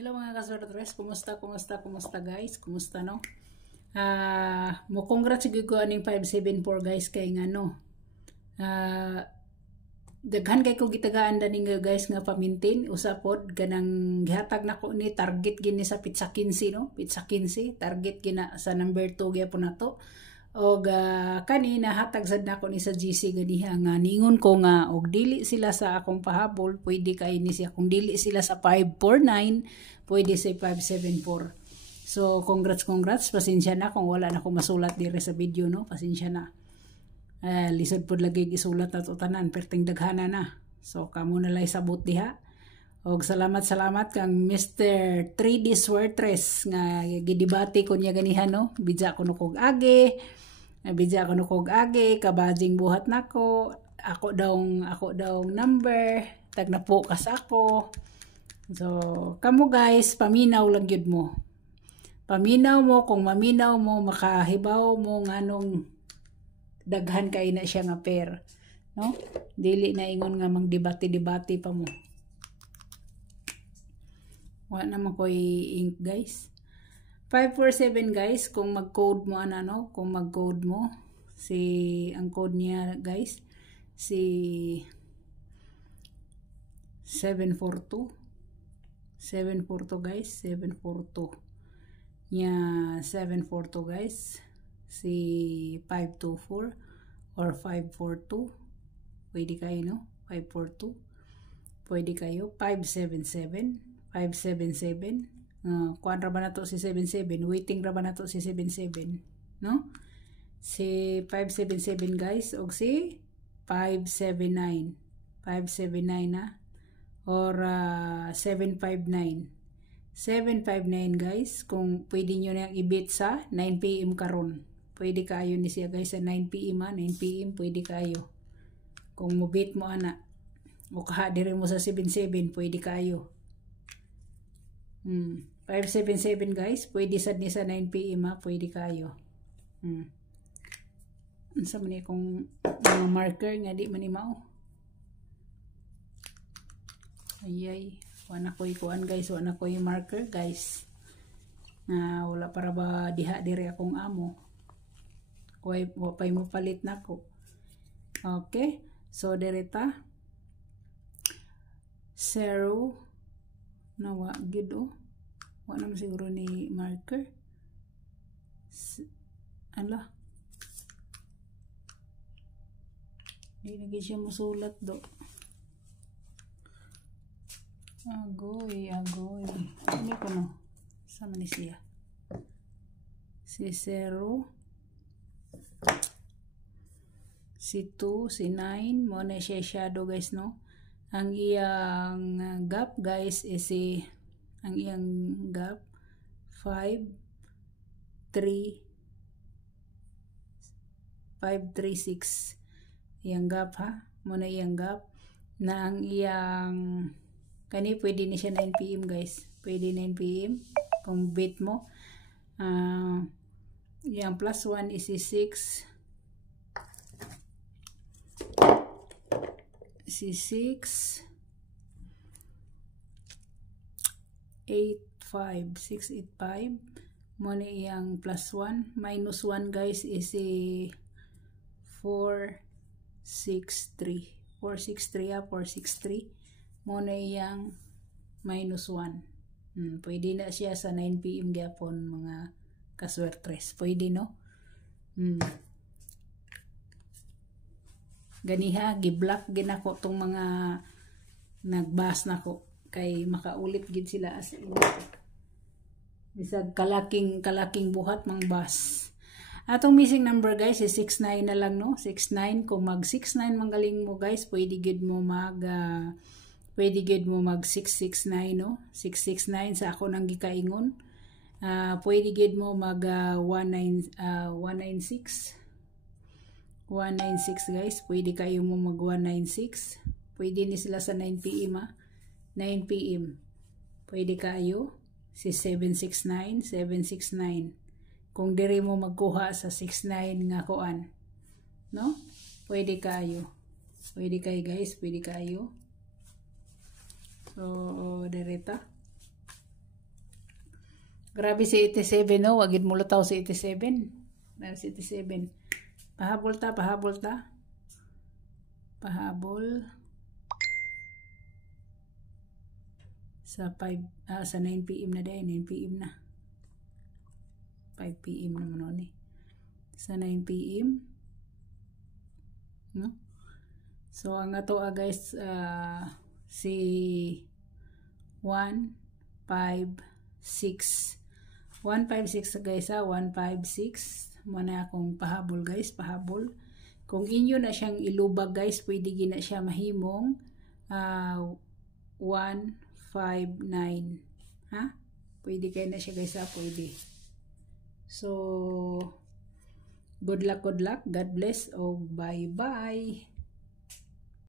Hello mga kaswertres, kumusta guys? Kumusta no? Mo congrats gyud ko aning 574 guys kay ngano. Daghan kay ko gitagaan daning guys nga pamintin usapod ganang gihatag nako ni target gini sa pizza 15 no? Pizza 15 target gina sa number 2 gyapon nato. Og kanina hatag sad nako ni sa GC ganiha nga ningon ko nga og dili sila sa akong pahabol pwede kay ni siya kung dili sila sa 549 pwede sa 574. So congrats pasensya na kung wala na ko masulat dire sa video no, pasensya na. Lisod pod lagi isulat na to tanan perting daghana na. So kamo na lay sabot diha. Og salamat kang Mr. 3D Swertres nga gidebate ko niya ganihan no. Bidya ko no kog age. Kabading buhat nako. Ako daw number, tag na po kas ako. So, kamo guys, paminaw lang yun mo. Paminaw mo, kung maminaw mo, makahibaw mo nganong daghan kay na siya nga pair. No? Dili na ingon nga mang debate pa mo. Wala naman ko i-ink guys. 547 guys, kung mag-code mo kung mag-code mo, ang code niya guys, si 742 guys, 742 guys, si 524 or 542, pwede kayo no, 542, pwede kayo, 577, kuan ra ba na to si 77, waiting ra ba na to si 77 no, si 577 guys og si 579 na or 759 guys, kung pwede nyo na i-beat sa 9 PM karon, pwede kayo ni siya guys sa 9 PM 9 PM pwede kayo kung mo beat mo ana o kaha dire mo sa 77 pwede kayo. 577 guys, pwede sad ni sa 9 PM pwede kayo. Unsa man ni kung mga marker nga di man imaw. Ayay, wala ko ikuan guys, wala ko yung marker guys. Wala para ba diha dire akong amo. Kuway wapay mo palit nako. Okay, so direta 0 nawa gid wala naman siguro ni marker. Ala, di lagi siya musulat do. Agoy ano ko no, sama ni siya si 0, si 2, si 9 mo na siya shadow guys no. Ang iyang gap guys is ang iyang gap 5 3 6 iyang gap ha, mo na iyang gap na ang iyang kani pwede ni siya 9 PM guys, pwede 9 PM kung beat mo. Yung plus 1 is 6 685 mo na iyang plus 1 minus 1 guys is 463 mo na iyang minus 1. Pwede na siya sa 9 PM gyapon mga kaswertres, pwede no. Ganiha giblock ginako tong mga nagbas nako kay makaulit gid sila as bisag kalaking buhat mang bus. Atong missing number guys is 69 na lang no, 69. Kung mag 69 manggaling mo guys, pwede gid mo mag 669 no, 669 sa ako nang gikaingon. Pwede gid mo mag 196 guys, pwede kayo mo mag 196, pwede ni sila sa 9 PM 9 PM pwede kayo si 769 kung diri mo magkuha sa 69 nga kuan no, pwede kayo guys, pwede kayo. So direta Grabe si 87 no, wagid mo lutaw si 87. Na si 87. Pahabol ta, pahabol ta. Pahabol sa 9 PM na dahil, 9 PM na. 5 PM na mo ni. Sa 9 PM. No? So ang ato guys si 156 guys 156 muna akong pahabol guys, pahabol. Kung inyo na siyang ilubag guys, pwede gina siya mahimong 159. Ha? Pwede kayo na siya guys pwede. So good luck, God bless, o bye bye.